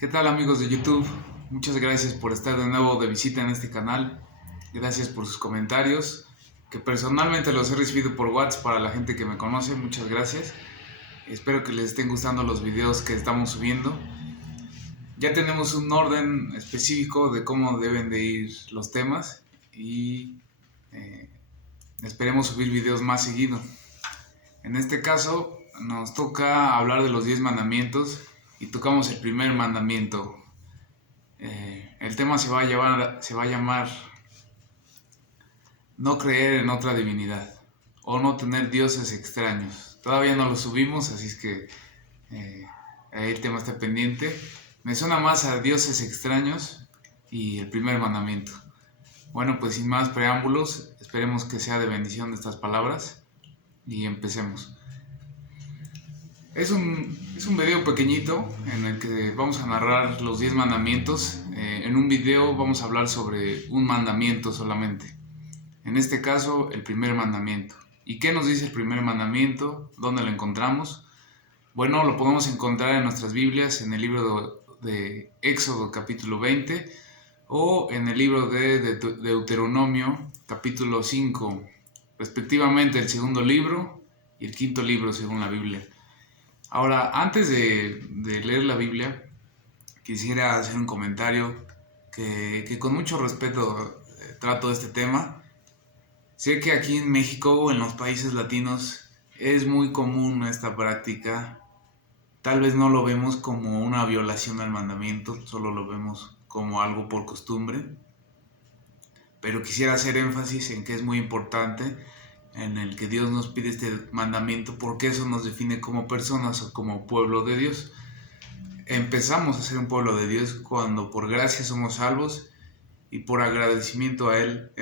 ¿Qué tal amigos de YouTube? Muchas gracias por estar de nuevo de visita en este canal. Gracias por sus comentarios, que personalmente los he recibido por WhatsApp para la gente que me conoce. Muchas gracias. Espero que les estén gustando los videos que estamos subiendo. Ya tenemos un orden específico de cómo deben de ir los temas y eh, esperemos subir videos más seguido. En este caso nos toca hablar de los 10 mandamientos y tocamos el primer mandamiento. El tema se va a llamar no creer en otra divinidad o no tener dioses extraños. Todavía no lo subimos, así es que eh, ahí el tema está pendiente. Me suena más a dioses extraños y el primer mandamiento. Bueno, pues sin más preámbulos, esperemos que sea de bendición de estas palabras y empecemos. Es un video pequeñito en el que vamos a narrar los 10 mandamientos. En un video vamos a hablar sobre un mandamiento solamente. En este caso, el primer mandamiento. ¿Y qué nos dice el primer mandamiento? ¿Dónde lo encontramos? Bueno, lo podemos encontrar en nuestras Biblias, en el libro de Éxodo capítulo 20 o en el libro de Deuteronomio capítulo 5, respectivamente el segundo libro y el quinto libro según la Biblia. Ahora, antes de leer la Biblia, quisiera hacer un comentario que con mucho respeto trato este tema. Sé que aquí en México o en los países latinos es muy común esta práctica. Tal vez no lo vemos como una violación al mandamiento, solo lo vemos como algo por costumbre. Pero quisiera hacer énfasis en que es muy importante en el que Dios nos pide este mandamiento porque eso nos define como personas o como pueblo de Dios. Empezamos a ser un pueblo de Dios cuando por gracia somos salvos y por agradecimiento a Él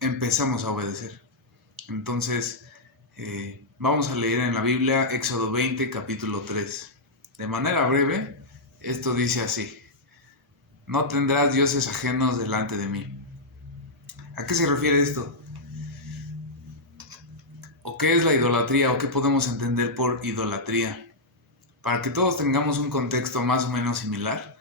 empezamos a obedecer. Entonces, vamos a leer en la Biblia Éxodo 20, capítulo 3. De manera breve, esto dice así: no tendrás dioses ajenos delante de mí. ¿A qué se refiere esto? ¿O qué es la idolatría? ¿O qué podemos entender por idolatría? Para que todos tengamos un contexto más o menos similar,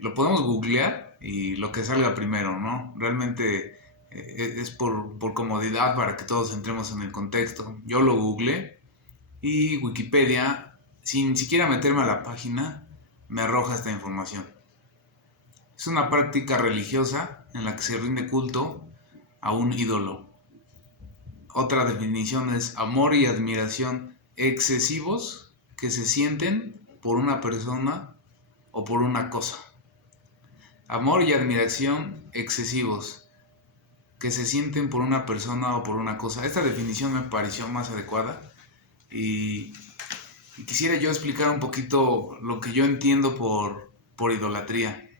lo podemos googlear y lo que salga primero, ¿no? Realmente es por comodidad para que todos entremos en el contexto. Yo lo googleé y Wikipedia, sin siquiera meterme a la página, me arroja esta información. Es una práctica religiosa en la que se rinde culto a un ídolo. Otra definición es amor y admiración excesivos que se sienten por una persona o por una cosa. Amor y admiración excesivos que se sienten por una persona o por una cosa. Esta definición me pareció más adecuada y quisiera yo explicar un poquito lo que yo entiendo por idolatría.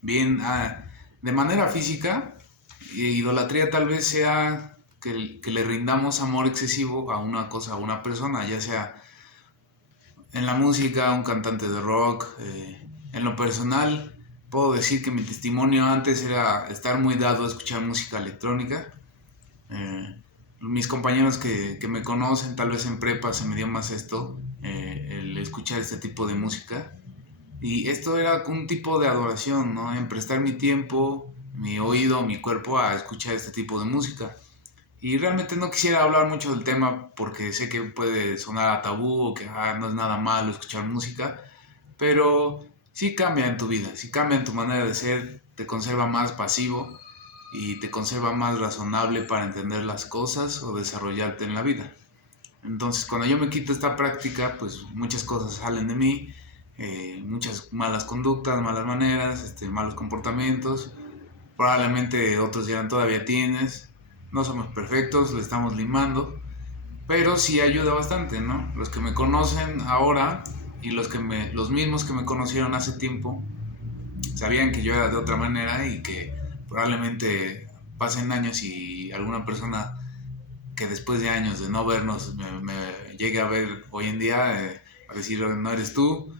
Bien, de manera física, idolatría tal vez sea que le rindamos amor excesivo a una cosa, a una persona, ya sea en la música, un cantante de rock. En lo personal, puedo decir que mi testimonio antes era estar muy dado a escuchar música electrónica. Mis compañeros que me conocen, tal vez en prepa se me dio más esto, el escuchar este tipo de música. Y esto era un tipo de adoración, ¿no? En prestar mi tiempo, mi oído, mi cuerpo a escuchar este tipo de música. Y realmente no quisiera hablar mucho del tema porque sé que puede sonar a tabú o que no es nada malo escuchar música, pero sí cambia en tu vida, sí cambia en tu manera de ser, te conserva más pasivo y te conserva más razonable para entender las cosas o desarrollarte en la vida. Entonces, cuando yo me quito esta práctica, pues muchas cosas salen de mí, muchas malas conductas, malas maneras, malos comportamientos. Probablemente otros dirán todavía tienes, no somos perfectos, le estamos limando, pero sí ayuda bastante, ¿no? Los que me conocen ahora y los mismos que me conocieron hace tiempo sabían que yo era de otra manera y que probablemente pasen años y alguna persona que después de años de no vernos me llegue a ver hoy en día, a decir no eres tú,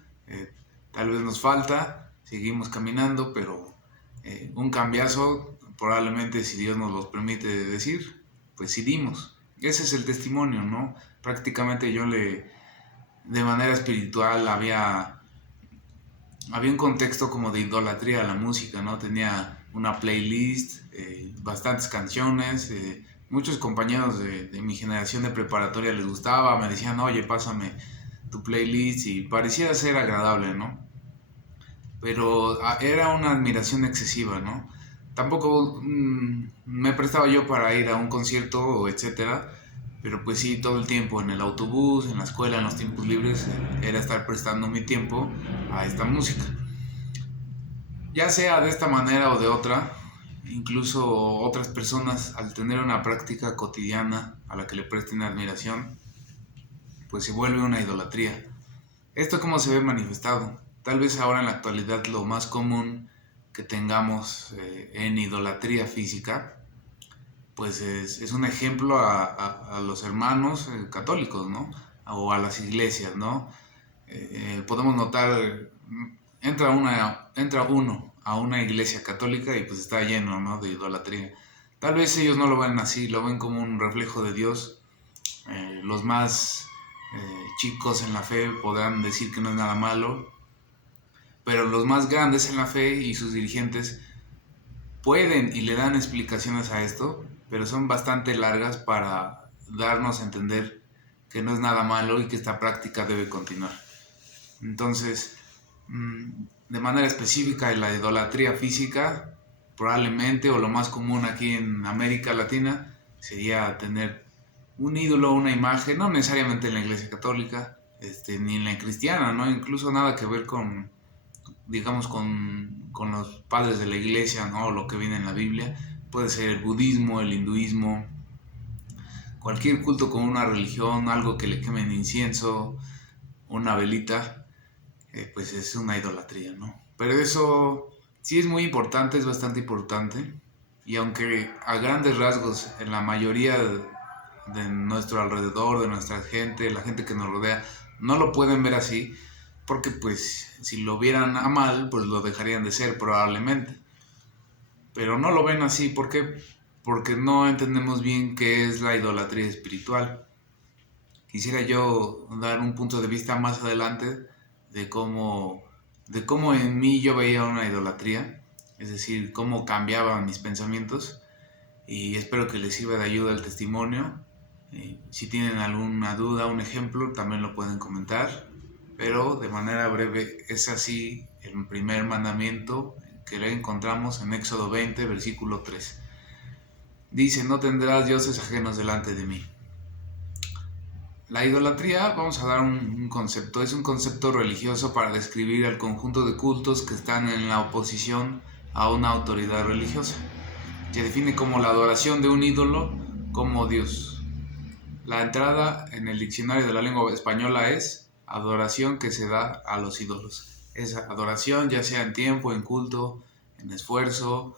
tal vez nos falta, seguimos caminando, pero un cambiazo probablemente, si Dios nos los permite decir, pues sí dimos. Ese es el testimonio, ¿no? Prácticamente de manera espiritual había había un contexto como de idolatría a la música, ¿no? Tenía una playlist, bastantes canciones, muchos compañeros de mi generación de preparatoria les gustaba, me decían, oye, pásame tu playlist y parecía ser agradable, ¿no? Pero era una admiración excesiva, ¿no? Tampoco me prestaba yo para ir a un concierto o etcétera, pero pues sí, todo el tiempo en el autobús, en la escuela, en los tiempos libres, era estar prestando mi tiempo a esta música. Ya sea de esta manera o de otra, incluso otras personas al tener una práctica cotidiana a la que le presten admiración, pues se vuelve una idolatría. ¿Esto cómo se ve manifestado? Tal vez ahora en la actualidad lo más común que tengamos en idolatría física, pues es un ejemplo a los hermanos católicos, ¿no? O a las iglesias, ¿no? Podemos notar, entra uno a una iglesia católica y pues está lleno, ¿no? De idolatría. Tal vez ellos no lo ven así, lo ven como un reflejo de Dios. Los más chicos en la fe podrán decir que no es nada malo, pero los más grandes en la fe y sus dirigentes pueden y le dan explicaciones a esto, pero son bastante largas para darnos a entender que no es nada malo y que esta práctica debe continuar. Entonces, de manera específica, la idolatría física, probablemente, o lo más común aquí en América Latina, sería tener un ídolo, una imagen, no necesariamente en la iglesia católica, ni en la cristiana, ¿no? Incluso nada que ver con, digamos, con los padres de la iglesia, ¿no? Lo que viene en la Biblia. Puede ser el budismo, el hinduismo, cualquier culto con una religión, algo que le quemen incienso, una velita, pues es una idolatría, ¿no? Pero eso sí es muy importante, es bastante importante. Y aunque a grandes rasgos, en la mayoría de nuestro alrededor, de nuestra gente, la gente que nos rodea, no lo pueden ver así, porque pues si lo vieran a mal, pues lo dejarían de ser probablemente. Pero no lo ven así, ¿por qué? Porque no entendemos bien qué es la idolatría espiritual. Quisiera yo dar un punto de vista más adelante de cómo en mí yo veía una idolatría, es decir, cómo cambiaban mis pensamientos, y espero que les sirva de ayuda el testimonio. Si tienen alguna duda, un ejemplo, también lo pueden comentar, pero de manera breve es así el primer mandamiento que le encontramos en Éxodo 20, versículo 3. Dice, no tendrás dioses ajenos delante de mí. La idolatría, vamos a dar un concepto, es un concepto religioso para describir el conjunto de cultos que están en la oposición a una autoridad religiosa. Se define como la adoración de un ídolo como Dios. La entrada en el diccionario de la lengua española es adoración que se da a los ídolos. Es adoración ya sea en tiempo, en culto, en esfuerzo.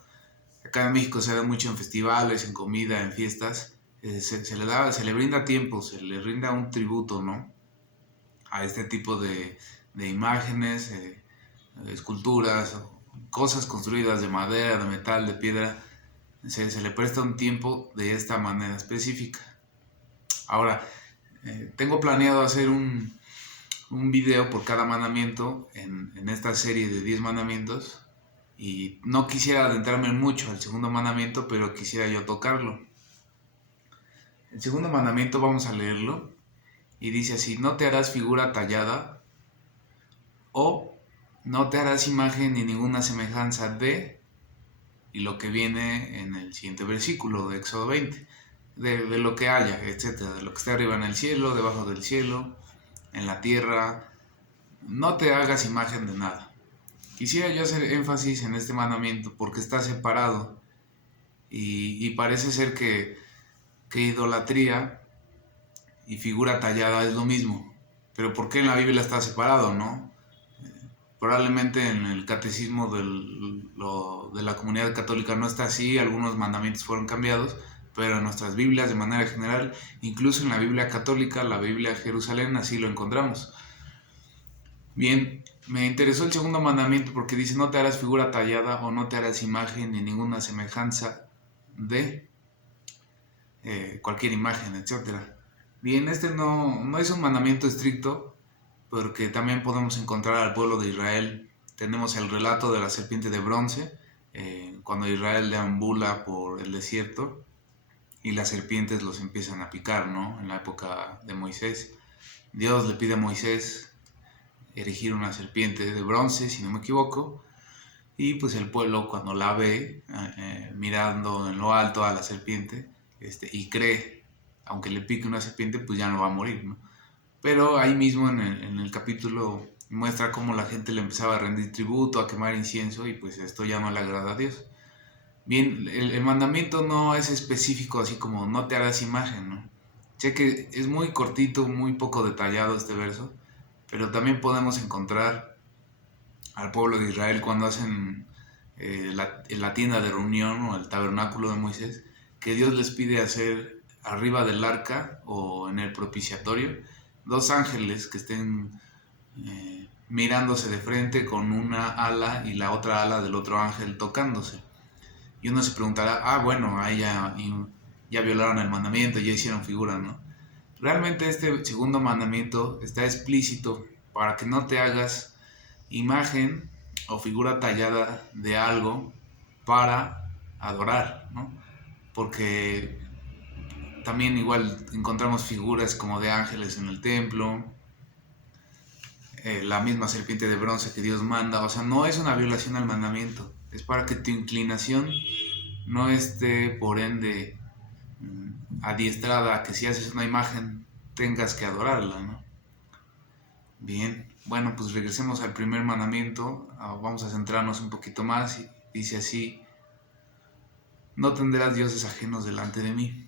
Acá en México se da mucho en festivales, en comida, en fiestas. Se le brinda tiempo, se le brinda un tributo, ¿no? A este tipo de imágenes, esculturas, cosas construidas de madera, de metal, de piedra. Se le presta un tiempo de esta manera específica. Ahora, tengo planeado hacer un video por cada mandamiento en esta serie de 10 mandamientos, y no quisiera adentrarme mucho al segundo mandamiento, pero quisiera yo tocarlo. El segundo mandamiento vamos a leerlo y dice así: no te harás figura tallada o no te harás imagen ni ninguna semejanza de, y lo que viene en el siguiente versículo de Éxodo 20, de lo que haya, etcétera, de lo que esté arriba en el cielo, debajo del cielo, en la tierra. No te hagas imagen de nada. Quisiera yo hacer énfasis en este mandamiento porque está separado y parece ser que idolatría y figura tallada es lo mismo. Pero ¿por qué en la Biblia está separado, no? Probablemente en el catecismo de la comunidad católica no está así, algunos mandamientos fueron cambiados, pero en nuestras Biblias de manera general, incluso en la Biblia católica, la Biblia de Jerusalén, así lo encontramos. Bien, me interesó el segundo mandamiento porque dice: no te harás figura tallada o no te harás imagen ni ninguna semejanza de cualquier imagen, etcétera. Bien, este no es un mandamiento estricto, porque también podemos encontrar al pueblo de Israel tenemos el relato de la serpiente de bronce, cuando Israel deambula por el desierto y las serpientes los empiezan a picar, ¿no? En la época de Moisés. Dios le pide a Moisés erigir una serpiente de bronce, si no me equivoco, y pues el pueblo cuando la ve, mirando en lo alto a la serpiente, y cree, aunque le pique una serpiente, pues ya no va a morir, ¿no? Pero ahí mismo en el capítulo muestra cómo la gente le empezaba a rendir tributo, a quemar incienso, y pues esto ya no le agrada a Dios. Bien, el mandamiento no es específico, así como no te harás imagen, ¿no? Sé que es muy cortito, muy poco detallado este verso, pero también podemos encontrar al pueblo de Israel cuando hacen la tienda de reunión o el tabernáculo de Moisés, que Dios les pide hacer arriba del arca o en el propiciatorio 2 ángeles que estén mirándose de frente con una ala y la otra ala del otro ángel tocándose. Y uno se preguntará, bueno, ahí ya violaron el mandamiento, ya hicieron figura, ¿no? Realmente este segundo mandamiento está explícito para que no te hagas imagen o figura tallada de algo para adorar, ¿no? Porque también igual encontramos figuras como de ángeles en el templo, la misma serpiente de bronce que Dios manda. O sea, no es una violación al mandamiento, es para que tu inclinación no esté por ende adiestrada a que si haces una imagen tengas que adorarla, ¿no? Bien, bueno, pues regresemos al primer mandamiento. Vamos a centrarnos un poquito más. Y dice así: no tendrás dioses ajenos delante de mí.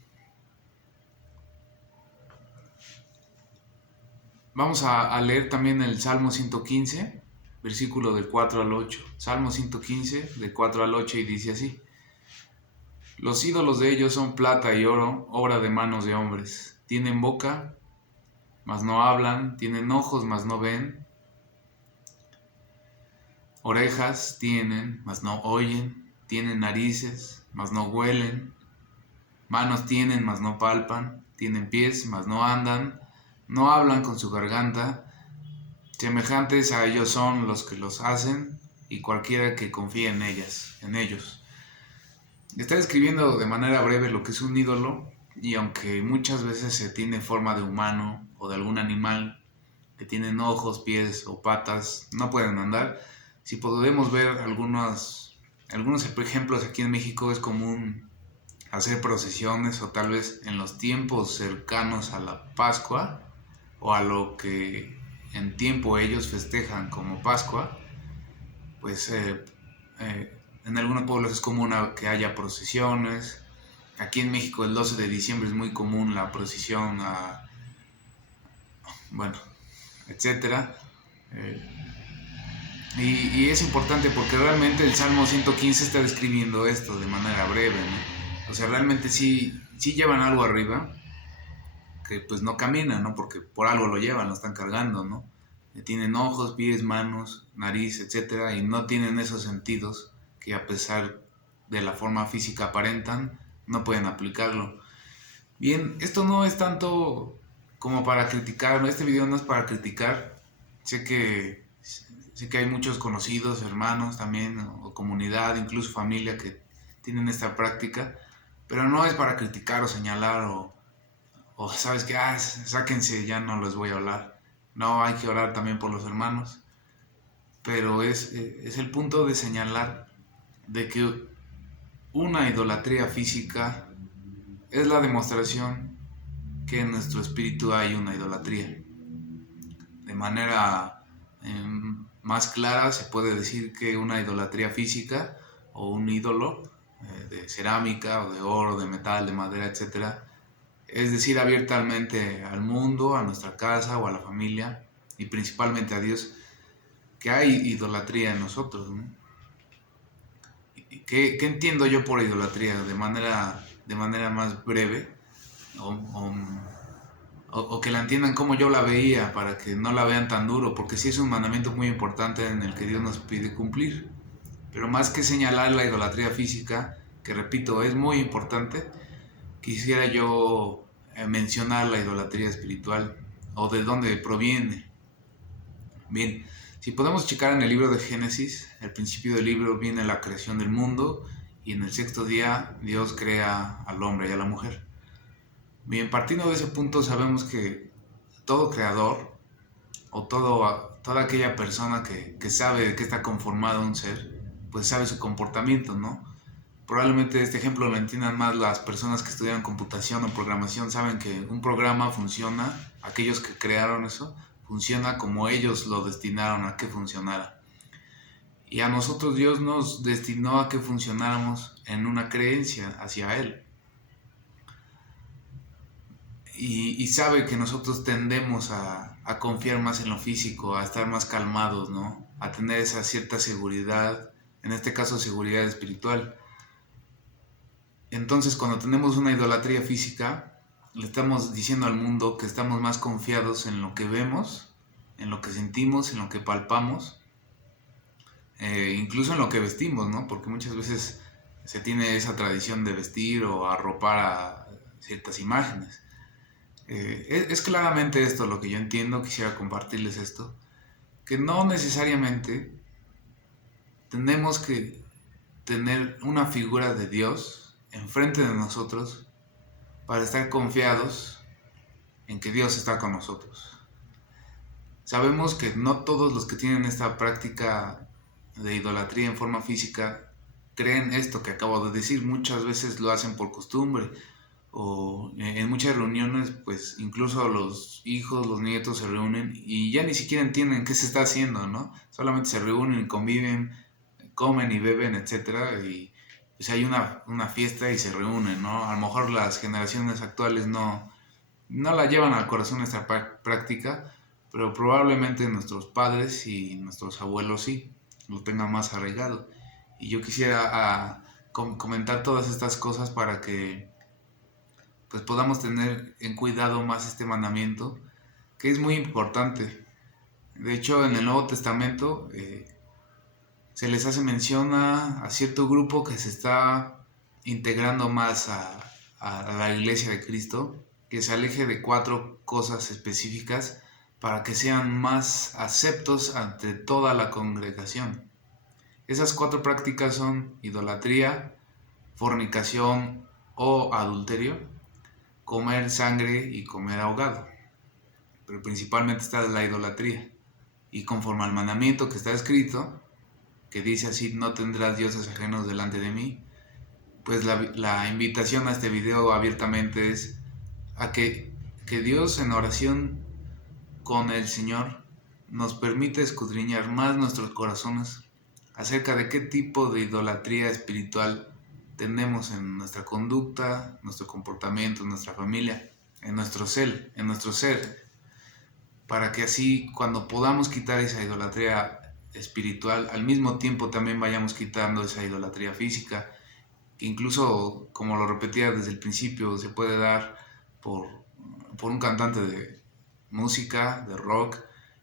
Vamos a leer también el Salmo 115, versículo del 4 al 8. Salmo 115, del 4 al 8, y dice así: los ídolos de ellos son plata y oro, obra de manos de hombres. Tienen boca, mas no hablan; tienen ojos, mas no ven; orejas tienen, mas no oyen; tienen narices, mas no huelen; manos tienen, mas no palpan; tienen pies, mas no andan; no hablan con su garganta. Semejantes a ellos son los que los hacen, y cualquiera que confía en ellos. Está describiendo de manera breve lo que es un ídolo, y aunque muchas veces se tiene forma de humano o de algún animal que tienen ojos, pies o patas, no pueden andar. Si podemos ver algunos ejemplos, aquí en México es común hacer procesiones, o tal vez en los tiempos cercanos a la Pascua o a lo que en tiempo ellos festejan como Pascua, pues en algunos pueblos es común que haya procesiones. Aquí en México el 12 de diciembre es muy común la procesión bueno, etcétera. Y es importante porque realmente el Salmo 115 está describiendo esto de manera breve, ¿no? O sea, realmente sí llevan algo arriba, que pues no caminan, ¿no? Porque por algo lo llevan, lo están cargando, ¿no? Tienen ojos, pies, manos, nariz, etcétera, y no tienen esos sentidos que, a pesar de la forma física aparentan, no pueden aplicarlo. Bien, esto no es tanto como para criticar, ¿no? Este video no es para criticar. Sé que hay muchos conocidos, hermanos también, o comunidad, incluso familia, que tienen esta práctica, pero no es para criticar o señalar o sabes que, sáquense, ya no les voy a hablar. No, hay que orar también por los hermanos, pero es el punto de señalar de que una idolatría física es la demostración que en nuestro espíritu hay una idolatría. De manera más clara se puede decir que una idolatría física o un ídolo de cerámica o de oro, de metal, de madera, etcétera, es decir abiertamente al mundo, a nuestra casa o a la familia, y principalmente a Dios, que hay idolatría en nosotros, ¿no? ¿Qué entiendo yo por idolatría? De manera más breve, o que la entiendan como yo la veía, para que no la vean tan duro, porque sí es un mandamiento muy importante en el que Dios nos pide cumplir. Pero más que señalar la idolatría física, que repito, es muy importante, quisiera yo mencionar la idolatría espiritual, o de dónde proviene. Bien, Si podemos checar en el libro de Génesis, al principio del libro viene la creación del mundo y en el sexto día Dios crea al hombre y a la mujer. Bien, partiendo de ese punto sabemos que todo creador o toda aquella persona que sabe de qué está conformado un ser, pues sabe su comportamiento, ¿no? Probablemente este ejemplo lo entiendan más las personas que estudian computación o programación, saben que un programa funciona, aquellos que crearon eso, funciona como ellos lo destinaron a que funcionara. Y a nosotros Dios nos destinó a que funcionáramos en una creencia hacia Él. Y sabe que nosotros tendemos a confiar más en lo físico, a estar más calmados, ¿no? A tener esa cierta seguridad, en este caso seguridad espiritual. Entonces, cuando tenemos una idolatría física, le estamos diciendo al mundo que estamos más confiados en lo que vemos, en lo que sentimos, en lo que palpamos, incluso en lo que vestimos, ¿no? Porque muchas veces se tiene esa tradición de vestir o arropar a ciertas imágenes. Es claramente esto lo que yo entiendo, quisiera compartirles esto, que no necesariamente tenemos que tener una figura de Dios enfrente de nosotros para estar confiados en que Dios está con nosotros. Sabemos que no todos los que tienen esta práctica de idolatría en forma física creen esto que acabo de decir. Muchas veces lo hacen por costumbre, o en muchas reuniones pues incluso los hijos, los nietos se reúnen y ya ni siquiera entienden qué se está haciendo, ¿no? Solamente se reúnen, conviven, comen y beben, etcétera, y pues hay una fiesta y se reúnen, ¿no? A lo mejor las generaciones actuales no la llevan al corazón esta práctica, pero probablemente nuestros padres y nuestros abuelos sí lo tengan más arraigado. Y yo quisiera comentar todas estas cosas para que pues podamos tener en cuidado más este mandamiento, que es muy importante. De hecho, en el Nuevo Testamento se les hace mención a cierto grupo que se está integrando más a la iglesia de Cristo, que se aleje de 4 cosas específicas para que sean más aceptos ante toda la congregación. Esas 4 prácticas son idolatría, fornicación o adulterio, comer sangre y comer ahogado. Pero principalmente está la idolatría. Y conforme al mandamiento que está escrito, que dice así: no tendrás dioses ajenos delante de mí, pues la invitación a este video abiertamente es a que Dios en oración con el Señor nos permite escudriñar más nuestros corazones acerca de qué tipo de idolatría espiritual tenemos en nuestra conducta, nuestro comportamiento, en nuestra familia, en nuestro ser, para que así cuando podamos quitar esa idolatría espiritual, al mismo tiempo también vayamos quitando esa idolatría física, que incluso, como lo repetía desde el principio, se puede dar por un cantante de música, de rock,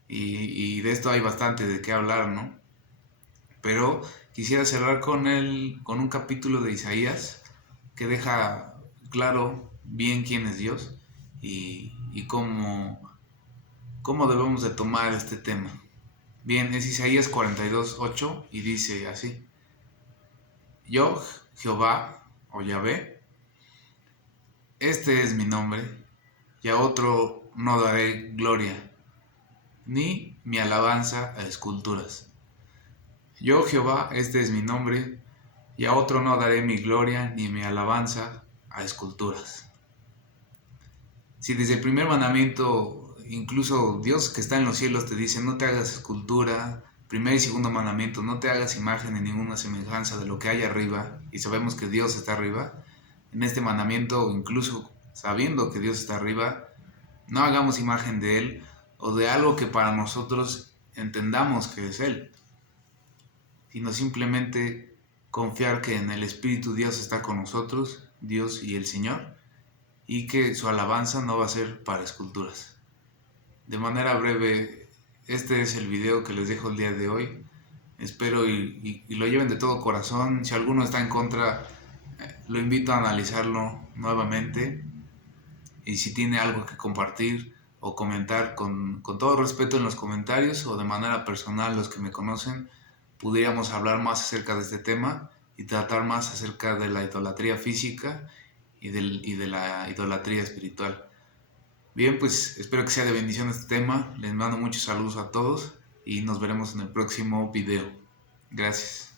y de esto hay bastante de qué hablar, ¿no? Pero quisiera cerrar con un capítulo de Isaías que deja claro bien quién es Dios y cómo debemos de tomar este tema. Bien, es Isaías 42:8 y dice así: Yo, Jehová o Yahvé, este es mi nombre, y a otro no daré gloria, ni mi alabanza a esculturas. Yo, Jehová, este es mi nombre, y a otro no daré mi gloria ni mi alabanza a esculturas. Si desde el primer mandamiento, incluso Dios que está en los cielos te dice: no te hagas escultura, primer y segundo mandamiento, no te hagas imagen ni ninguna semejanza de lo que hay arriba, y sabemos que Dios está arriba, en este mandamiento, incluso sabiendo que Dios está arriba, no hagamos imagen de Él o de algo que para nosotros entendamos que es Él, sino simplemente confiar que en el Espíritu Dios está con nosotros, Dios y el Señor, y que su alabanza no va a ser para esculturas. De manera breve, este es el video que les dejo el día de hoy. Espero y lo lleven de todo corazón. Si alguno está en contra, lo invito a analizarlo nuevamente. Y si tiene algo que compartir o comentar con todo respeto en los comentarios o de manera personal los que me conocen, pudiéramos hablar más acerca de este tema y tratar más acerca de la idolatría física y de la idolatría espiritual. Bien, pues espero que sea de bendición este tema. Les mando muchos saludos a todos y nos veremos en el próximo video. Gracias.